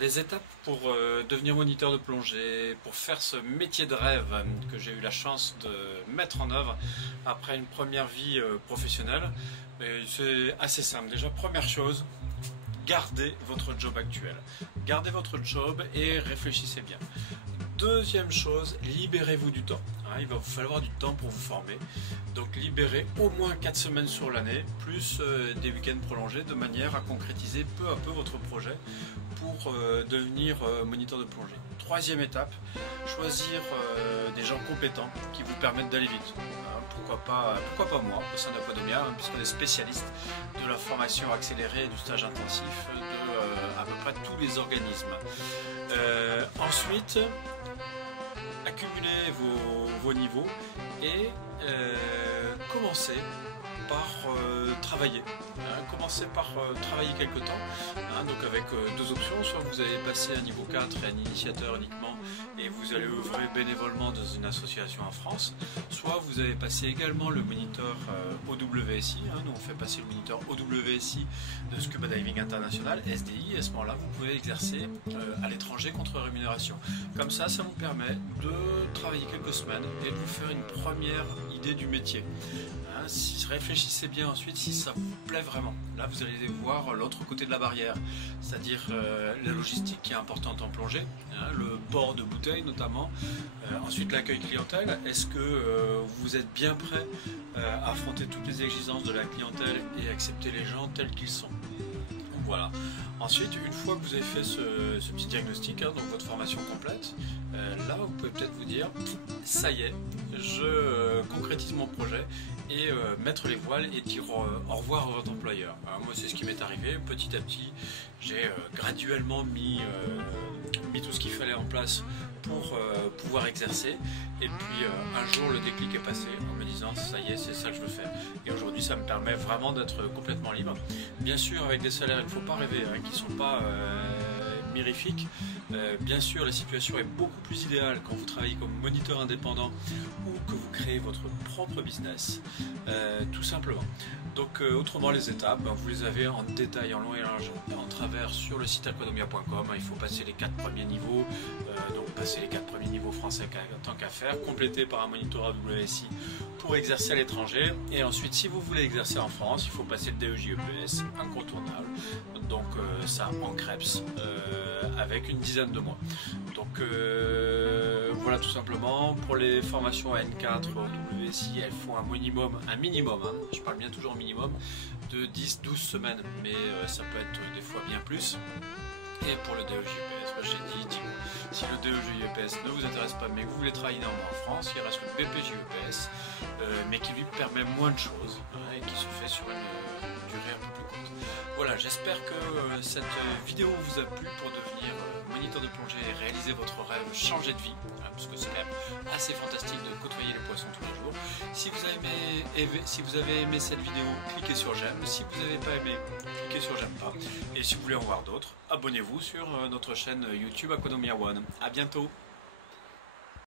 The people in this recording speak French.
les étapes pour devenir moniteur de plongée, pour faire ce métier de rêve que j'ai eu la chance de mettre en œuvre après une première vie professionnelle, c'est assez simple. Déjà, première chose, gardez votre job actuel. Gardez votre job et réfléchissez bien. Deuxième chose, libérez-vous du temps. Il va vous falloir du temps pour vous former. Donc libérez au moins 4 semaines sur l'année, plus des week-ends prolongés, de manière à concrétiser peu à peu votre projet pour devenir moniteur de plongée. Troisième étape, choisir des gens compétents qui vous permettent d'aller vite. Pourquoi pas moi, au sein d'Aquadomia, puisqu'on est spécialiste de la formation accélérée et du stage intensif de à peu près tous les organismes. Ensuite, accumulez vos niveaux et commencez par travailler. Commencez par travailler quelque temps, donc avec deux options, soit vous allez passer à niveau 4 et un initiateur uniquement et vous allez œuvrer bénévolement dans une association en France, soit vous allez passer également le moniteur OWSI, nous on fait passer le moniteur OWSI de Scuba Diving International, SDI, et à ce moment-là vous pouvez exercer à l'étranger contre rémunération. Comme ça vous permet de travailler quelques semaines et de vous faire une première idée du métier. Réfléchissez bien ensuite si ça vous plaît vraiment. Là vous allez voir l'autre côté de la barrière, c'est-à-dire la logistique qui est importante en plongée, le port de bouteilles notamment, ensuite l'accueil clientèle. Est-ce que vous êtes bien prêt à affronter toutes les exigences de la clientèle et accepter les gens tels qu'ils sont? Donc voilà. Ensuite, une fois que vous avez fait ce petit diagnostic, donc votre formation complète, là vous pouvez peut-être vous dire, ça y est, je concrétise mon projet et mettre les voiles et dire au revoir à votre employeur. Moi c'est ce qui m'est arrivé, petit à petit j'ai graduellement mis tout ce qu'il fallait en place pour pouvoir exercer, et puis un jour le déclic est passé en me disant ça y est, c'est ça que je veux faire, et aujourd'hui ça me permet vraiment d'être complètement libre, bien sûr avec des salaires, il ne faut pas rêver, qui ne sont pas mirifiques. Bien sûr la situation est beaucoup plus idéale quand vous travaillez comme moniteur indépendant ou que vous créez votre propre business, tout simplement. Donc autrement les étapes, vous les avez en détail, en long et large, en travers sur le site aquadomia.com. Il faut passer les 4 premiers niveaux, donc passer les 4 premiers niveaux français tant qu'à faire, complété par un moniteur AWSI pour exercer à l'étranger, et ensuite si vous voulez exercer en France, il faut passer le DEJ-EPS, incontournable, donc ça en CREPS, avec une dizaine de mois. Donc voilà tout simplement. Pour les formations à N4 WSI, elles font un minimum, je parle bien toujours minimum, de 10-12 semaines, mais ça peut être des fois bien plus. Et pour le DEJ-EPS, j'ai dit, si le DEJ-EPS ne vous intéresse pas mais que vous voulez travailler néanmoins en France, il reste le BPJ-EPS, mais qui lui permet moins de choses, et qui se fait sur une durée un peu plus courte. Voilà, j'espère que cette vidéo vous a plu pour devenir moniteur de plongée et réaliser votre rêve, changer de vie, parce que c'est quand même assez fantastique de côtoyer les poissons tous les jours. Si vous avez aimé cette vidéo, cliquez sur j'aime. Si vous n'avez pas aimé, cliquez sur j'aime pas. Et si vous voulez en voir d'autres, abonnez-vous sur notre chaîne YouTube Aquadomia One. A bientôt.